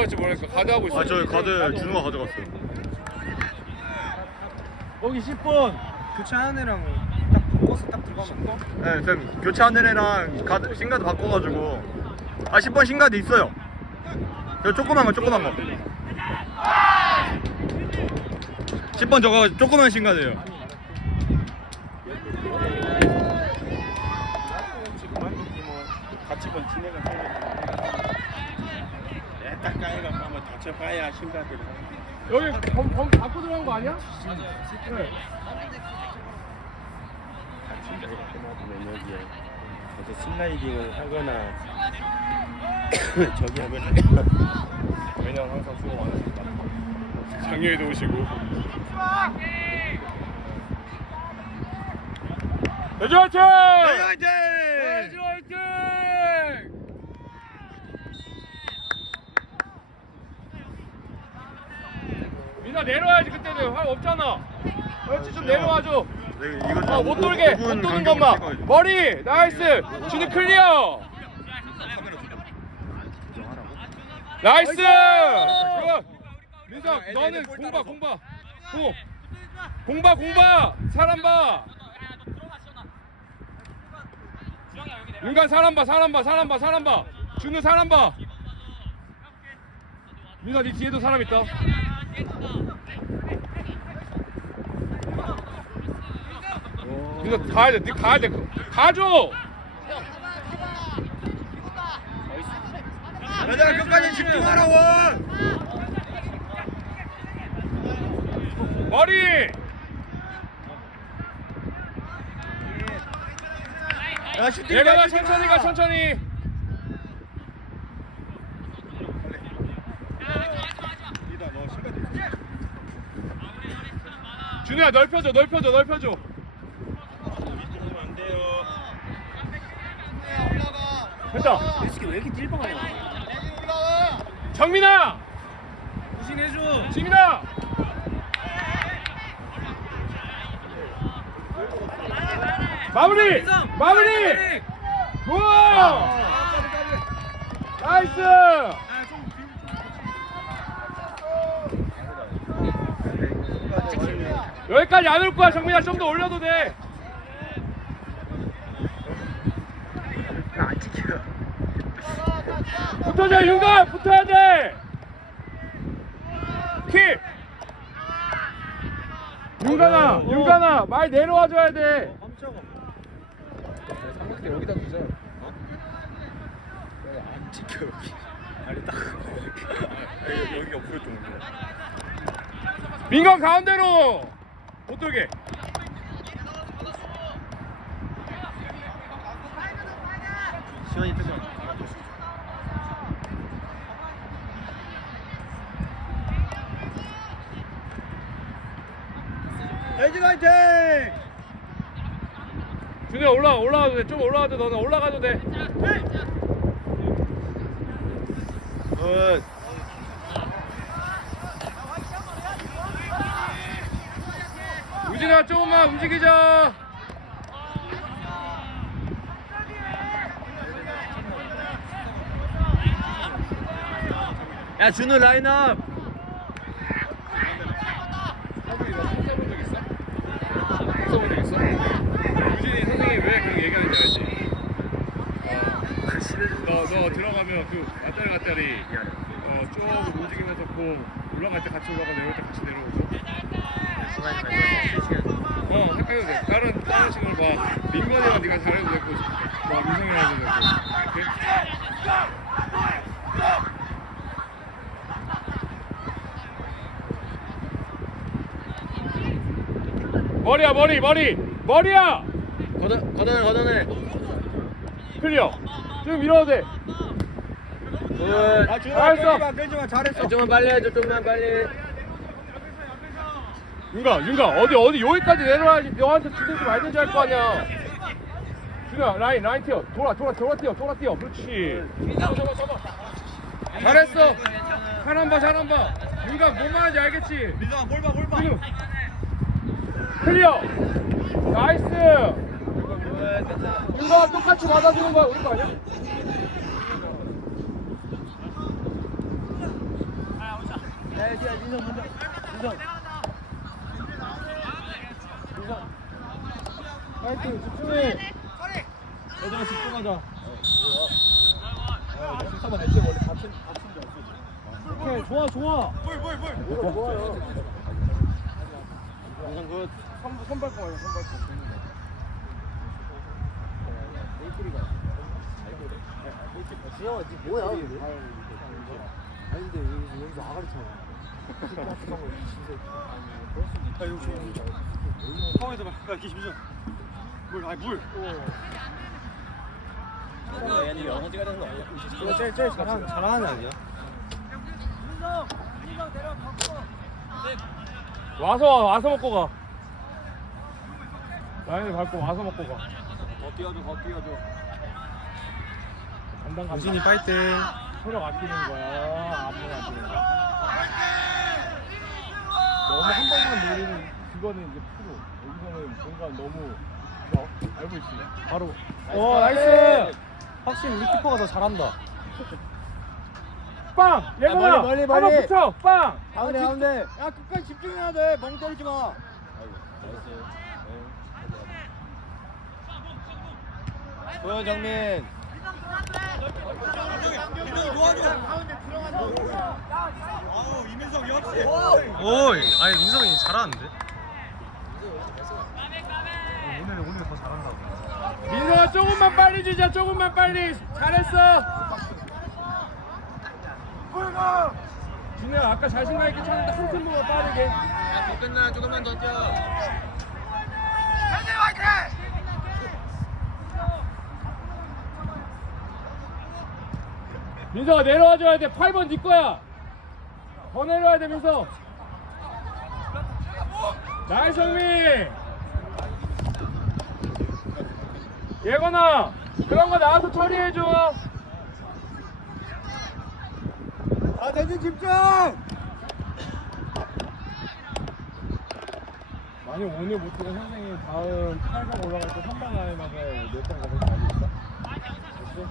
내려갈지 모르니까 가드하고 있어. 아저 가드 준우가 가져갔어요. 거기 10번 교체하는 애랑 딱 바꿔서 딱 들어가면 네, 쌤 교체하는 애랑 가드 신가드 바꿔가지고 아 10번 신가드 있어요. 저 조그만 거 조그만 거. 10번 저거 조그만 신가드예요. 같이 번 진행을 해야 딱 까이가 한번 다쳐봐야 심사들 여기 범, 범 바꿔 들어간 거 아니야? 네. 그러면 여기에 어떤 슬라이딩을 하거나 저기 하거나 왜냐면 항상 수고 많으니까. 작년에도 오시고. 대주 화이팅! 화이팅! 대주 화이팅! 민아 내려와야지 그때는 화 없잖아. 그렇지 좀 내려와줘. 네, 이거 좀 어, 못 오- 돌게, 못 도는 것만. 머리, 나이스. 준이 클리어. 나이스. 굿. 민석, 너는 공봐, 공봐. 공. 공봐, 공봐. 사람 봐. 윤간 사람 봐, 사람 봐, 사람 봐, 사람 봐. 준우 사람 봐. 민아, 네 뒤에도 사람 있다. 민아, 가야 돼, 네 가야 돼. 가줘. 얘들아 끝까지 집중하라 원. 머리. 야 슈팅 내려가 내주지 천천히 마. 가 천천히. 리다 너 심사들 준우야 넓혀줘 넓혀줘 넓혀줘. 됐다. 이 새끼 왜 이렇게 찔방하냐 정민아. 무신해줘 지민아. 마무리. 마무리. 우와. 나이스. 여기까지 안 올 거야 정민아 좀 더 올려도 돼. 안 찍혀. 붙어줘 윤가 붙어야 돼. 킥. 윤가나 윤가나 많이 내려와 줘야 돼. 깜짝아 삼각대 여기다 두자. 안 찍혀 여기 아니 딱 여기 옆으로 좀. 민건 가운데로 못 돌게. 시원이 뜨거. 레이지 화이팅 준이야 올라가 올라가도 돼. 좀 올라가도 돼. 너는 올라가도 돼. 굿. 우진아 조금만 움직이자. 야 준우 라인업. 그 왔다리 갔다리 어, 쭉 움직이면서 공 올라갈 때 같이 올라가고 내려올 때 같이 내려오고 어 헷갈려도 돼 다른 다른 식으로 막 민건이랑 네가 잘해도 되고 막 민성이랑 해도 되고 이렇게 머리야 머리 머리 머리야 걷어 걷어내 걷어내. 클리어 좀 밀어도 돼 굿. 아 준아 잘했어. 끌지 마 끌지 마 잘했어 좀만 빨리 해줘 좀만 빨리. 윤가 윤가 어디 어디 여기까지 내려와야지 너한테 주든지 말든지 할거 아니야. 준아 라인 라인 뛰어. 돌아 돌아 돌아 뛰어 돌아 뛰어. 그렇지. 잘했어. 사람 봐 사람 봐. 윤가 뭔 말인지 알겠지? 민성아 골봐 골봐. 지금. 클리어. 나이스. 윤가가 똑같이 받아주는 거야 우리 거 아니야? 애기야 민성 민성 민성 민성 파이팅 집중해 얘들아 집중하자 잠깐만 애초에 원래 다친 다친 줄 알았어 오케이 좋아 좋아 볼볼볼 좋아요 민성 굿 선, 선발권 아니야 선발권 주영아 니 뭐야 근데 아니 근데 여기 여기서 아가리 쳐 아, 이거 좋아. 파워에서 봐. 야, 기심이죠. 물, 아니 물. 얘는 영어 찍어야 되는 거 아니야? 이거 제일 제일 잘하는 잘하는 애 아니야? 와서 와서 먹고 가 라인을 밟고 와서 먹고 가 더 뛰어줘, 더 뛰어줘. 간당 간당 우진이 파이팅. 체력 아끼는 거야 앞으로 아끼는 거야 너무 한 번만 노리는 그거는 이제 프로 여기서는 뭔가 너무 어, 알고 있으면 바로 오, 나이스. 확실히 우리 키퍼가 더 잘한다. 빵! 예건아! 멀리, 멀리, 한번 멀리. 붙여! 빵! 가운데, 가운데. 야, 끝까지 집중해야 돼. 멍 때리지 마. 도현 정민. 오이 아니 민성이 잘하는데 오늘 오늘 더 잘한다고. 민서가 조금만 빨리 주자 조금만 빨리. 잘했어. 준호야 아까 자신감 있게 쳤는데 한 템포만 빠르게. 끝나 조금만 더 뛰어. 민서가 내려와 줘야 돼. 8번 네 거야. 더 내려와야 돼 민서 나이스 성민 예건아 그런 거 나와서 처리해줘 아, 대진 집중. 만약 오늘 못하면 선생님 다음 8강 올라갈 때 3반 라인마다 몇번 가서 가겠어? 됐어?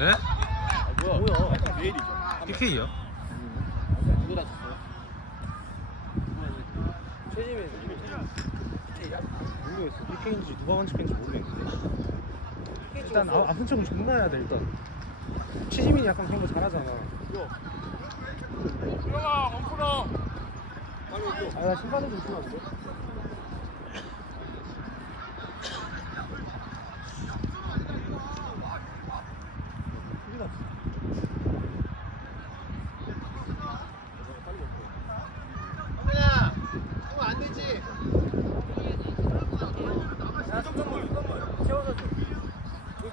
네? 뭐야? 내일이죠. PK요? 다쳤어? 최지민. 모르겠어. PK인지 누가 원칙인지 모르겠는데. 일단 아, 아픈 척은 존나 해야 돼 일단. 최지민이 약간 그런 거 잘하잖아. 들어가 엉클어 아, 나 신발도 좀안 돼?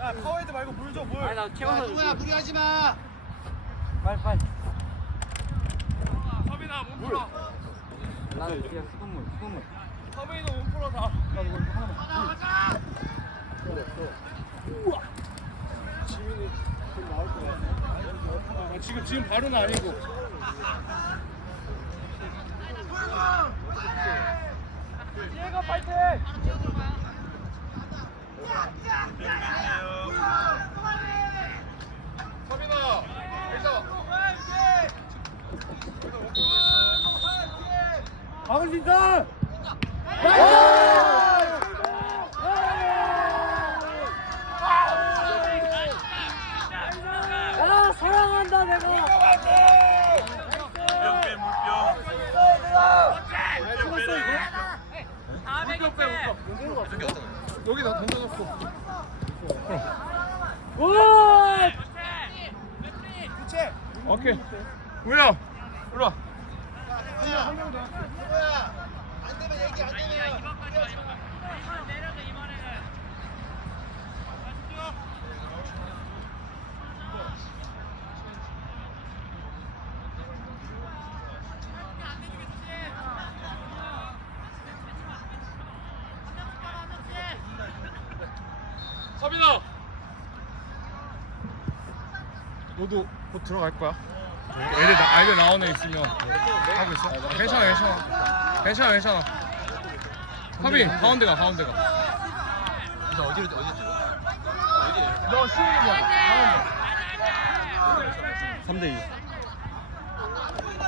야, 파워헤드 말고 물 줘, 물. 아니, 나 채워서 줄 누구야, 무리하지 마. 빨리, 빨리. 서빈아 몸 풀어 나는 그냥 수돗물, 수돗물. 서빈이도 몸 풀어 다 나 이거 하나만. 우와. 지민이 좀 나올 거야. 아, 지금 지금 바로는 아니고 얘가 파이팅 서빈아 여기 서 박은진선! 야 사랑한다 내가. 여기다. 던져놓고 오 케이. 우야 일로 와. 서빈아 너도 곧 들어갈 거야. 애들 나, 애들 나온 애 있으면 하고 있어. 괜찮아 괜찮아. 괜찮아 괜찮아. 서빈 가운데 가 가운데 가. 어디로 어디 너 쉬운 거 봐. 3대 2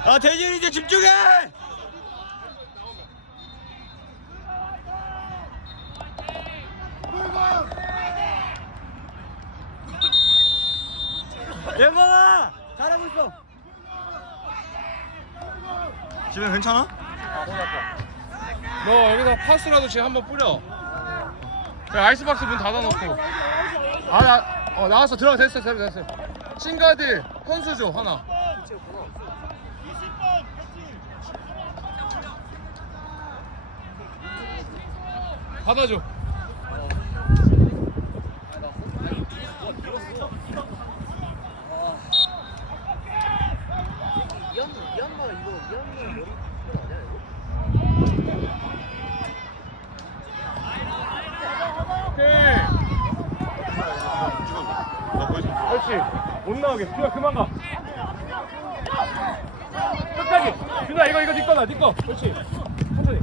아 대진 이제 집중해! 예건아! 잘 하고 있어 지금 괜찮아? 너 여기서 파스라도 지금 한번 뿌려. 야, 아이스박스 문 닫아놓고. 아, 나, 어, 나왔어. 들어가. 됐어, 됐어, 됐어. 싱가드 현수 줘, 하나. 받아줘. 오케이. 그렇지. 못 나오게. 준아 그만 가. 끝까지. 준아 이거 이거 네 거다. 네 거. 그렇지. 천천히.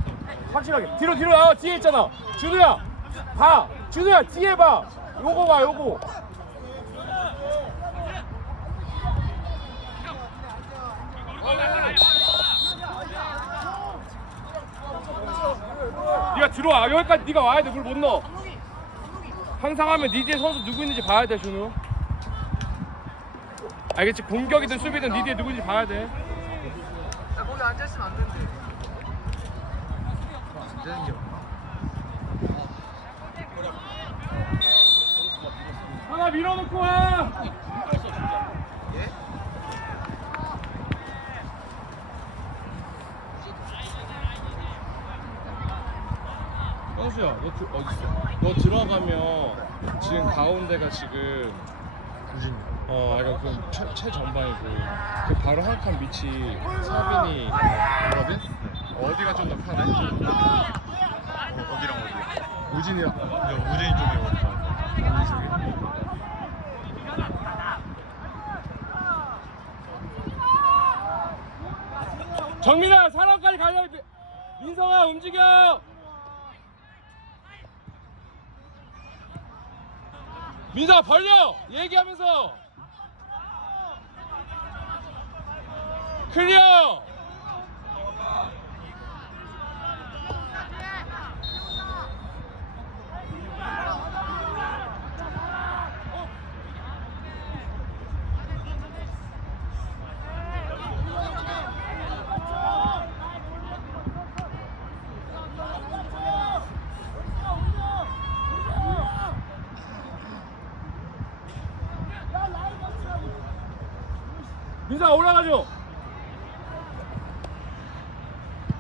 확실하게. 뒤로 뒤로 나와. 뒤에 있잖아. 준우야. 봐. 준우야 뒤에 봐. 요거 봐 요거. 네가 들어와. 여기까지 네가 와야 돼. 물 못 넣어. 항상 하면 니 뒤에 선수 누구 있는지 봐야 돼, 준우. 알겠지? 공격이든 수비든 니 뒤에 누구인지 봐야 돼. 거기 앉아 있으면 안 된대. 안 되는 게 하나 밀어놓고 와. 현수야, 너 들, 어디 있어? 너 들어가면 지금 가운데가 지금 우진. 어, 약간 그 최, 최전방이고 그 바로 한 칸 밑이 사빈이 거든. 어디가 좀 더 편해? 어디랑 어디야? 우진이야. 우진이 쪽이 어디야? 정민아 사람까지 가려 민성아 움직여 민성아 벌려 얘기하면서 클리어! 민성아 올라가줘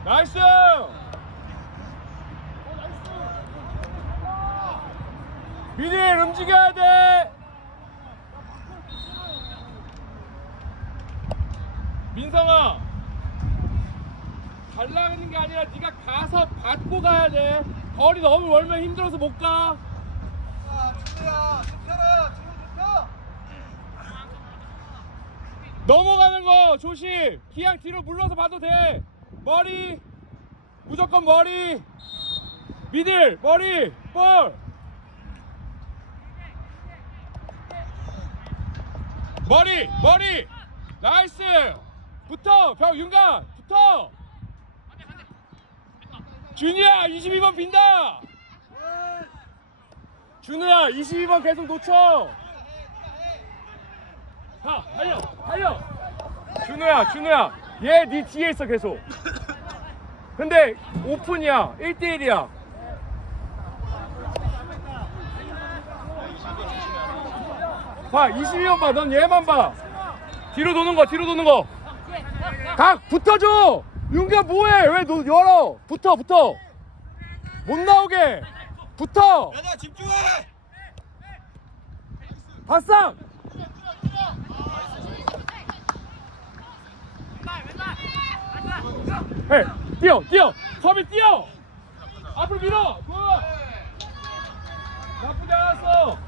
나이스! 미들 움직여야 돼! 민성아! 달라는 게 아니라 네가 가서 받고 가야 돼. 거리 너무 멀면 힘들어서 못가. 넘어가는 거 조심. 기양 뒤로 물러서 봐도 돼. 머리 무조건 머리. 미들 머리 볼. 머리 머리 나이스. 붙어 벽 윤간 붙어. 준이야 22번 빈다. 준우야 22번 계속 놓쳐. 가 달려 달려 준우야 준우야 얘네 뒤에 있어 계속. 근데 오픈이야. 1대1이야. 봐 22번 봐넌 얘만 봐. 뒤로 도는 거 뒤로 도는 거각 붙어줘. 윤기야 뭐해? 왜 너 열어? 붙어 붙어. 못 나오게. 붙어. 야나 집중해! 바싹 해 뛰어 뛰어. 서비 뛰어. 앞으로 밀어. 굿. 나쁘지 않았어.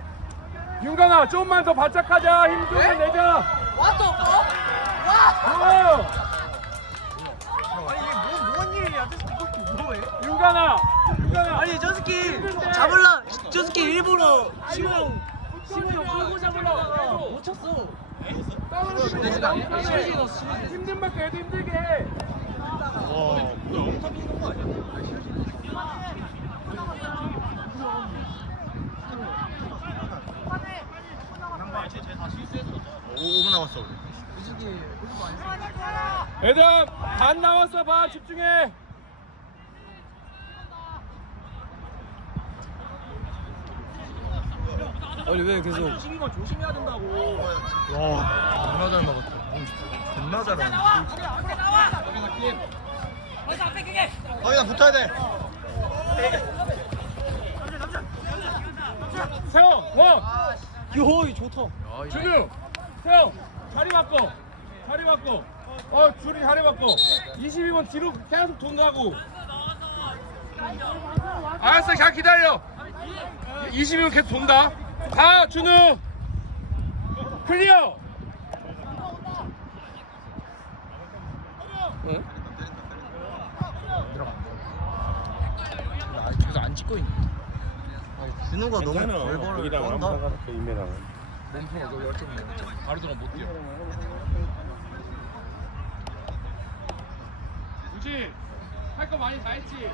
윤강아 조금만 더 바짝하자. 힘 좀만 내자. 왔어 또? 와! 굿 아니 이게 뭐, 뭔 일이야? 저 새끼 이거 뭐해? 윤강아. 윤강아. 아니 저 새끼 잡을라. 저저 새끼 일부러 시모 형 끌고 잡으려다가 못 쳤어 힘든 밖에 애도 힘들게 해. 오 5분 남았어 애들 반 나왔어 봐 집중해. 아니 왜 계속 와 존나 잘 먹었다 존나 잘하네 허이나 붙어야 돼 세영 원. 요이 좋다 준우 세영 자리 바꿔 자리 바꿔. 어 줄이 자리 바꿔. 22번 뒤로 계속 돈다고. 알았어 잘 기다려. 22번 계속 돈다. 가 준우. 클리어. 계속 안 찍고 있네 진우가 너무 벌벌을 떤다 몸통을 여기 어쩌면 바로 들어 못 뛰어. 우지 할거 많이 다 했지.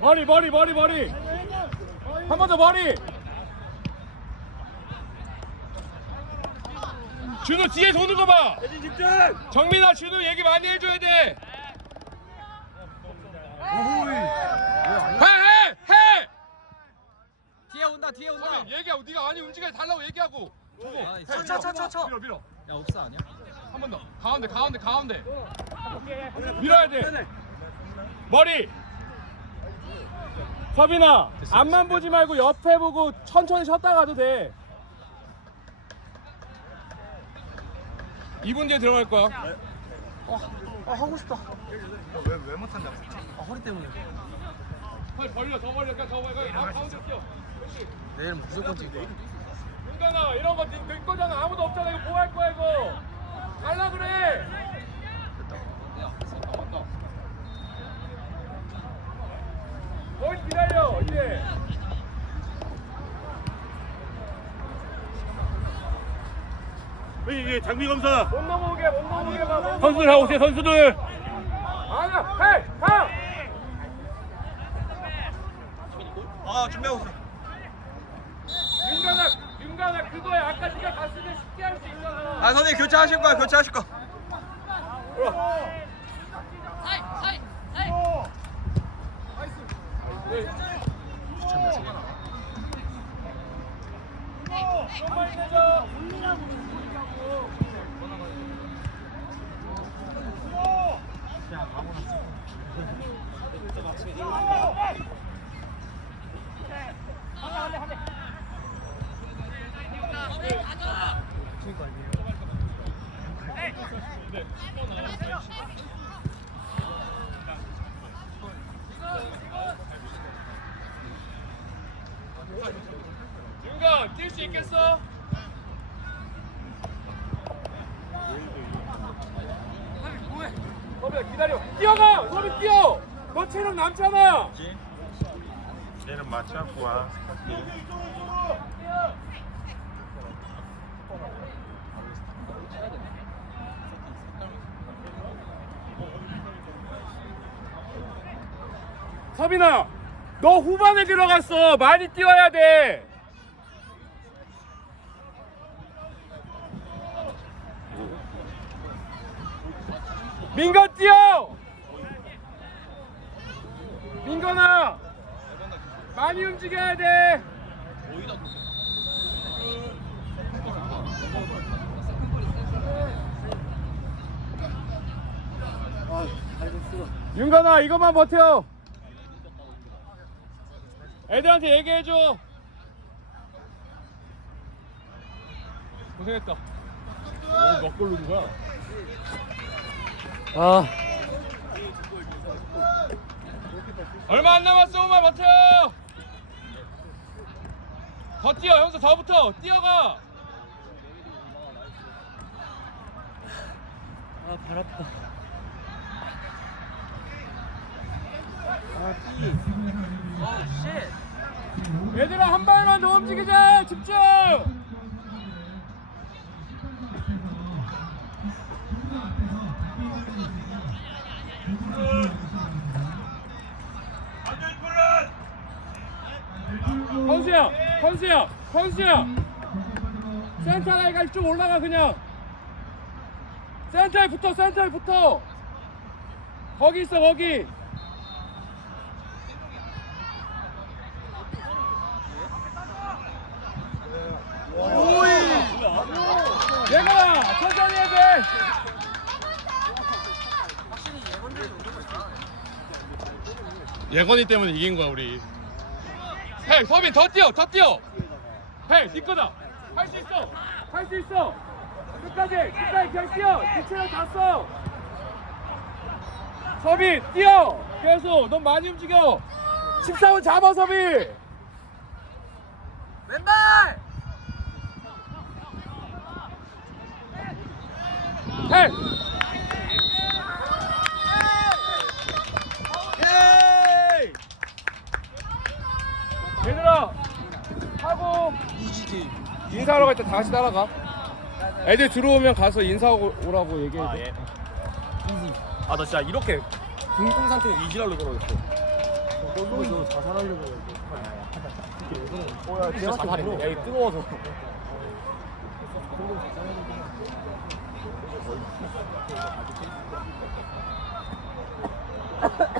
머리 머리 머리 머리 한 번 더 머리 준우 뒤에 도는 거봐 정민아 준우 얘기 많이 해줘야 돼 해! 해! 뒤에 온다 뒤에 온다 해! 얘기하고 네가 많이 움직여 달라고 얘기하고 주고 차차차차 밀어 밀어 야 옥사 아니야? 한 번 더. 가운데 가운데 가운데. 밀어야 돼. 머리. 서빈아 앞만 보지 말고 옆에 보고 천천히 쉬었다 가도 돼. 2분 뒤에 들어갈 거야. 아 하고 싶다. 왜 왜 못한다? 아 허리 때문에. 빨리 벌려 더 벌려. 그냥 더 벌려. 아, 가운데 뛰어. 그렇지. 내일 무조건 찍을 거야 윤관아 이런 거네 거잖아. 아무도 없잖아. 이거 뭐 할 거야 이거 갈라 그래. 거기 기다려 이제. 이게 장비 검사? 못 넘어오게 못 넘어오게 봐못 선수들 하고 오세요 선수들. 아니야 해! 가! 아 준비하고 있어 윤관아 그거야 아까 네가 갔을 때 쉽게 할 수 있잖아. 아 선생님 교체하실 거야 교체하실 거 뛸 수 있겠어? 기다려 뛰어가! 서빈 뛰어! 너 체력 남잖아 얘는 맞춰갖고 와 서빈아 너 후반에 들어갔어. 많이 뛰어야 돼. 민건 뛰어. 민건아 많이 움직여야 돼. 윤건아 이것만 버텨 애들한테 얘기해줘. 고생했다. 오 몇 골 넣은 거야? 아. 얼마 안 남았어 오마 버텨! 더 뛰어 여기서 더 붙어 뛰어가! 아 발 아파 얘들아 한 발만 더 움직이자. 집중. 헌수야 헌수야 헌수야 센터 라인까지 쭉 올라가 그냥. 센터에 붙어 센터에 붙어. 거기 있어 거기 예건이 때문에 이긴 거야 우리. 헤이 서빈 더 뛰어 더 뛰어. 헤이 네 거다. 할 수 있어. 할 수 있어. 끝까지 끝까지 그냥 뛰어. 뒤체력 다 써. 서빈 뛰어. 계속 넌 많이 움직여. 14번 잡아 서빈. 왼발 헤이. 얘들아 하고 인사하러 갈때 다 같이 따라가. 애들 들어오면 가서 인사하고 오라고 얘기해. 돼아나 진짜 이렇게 붕붕 상태로 이지랄로 걸어졌어. 너도 자살하려고 오야 진짜 자살이네. 야 이거 뜨거워서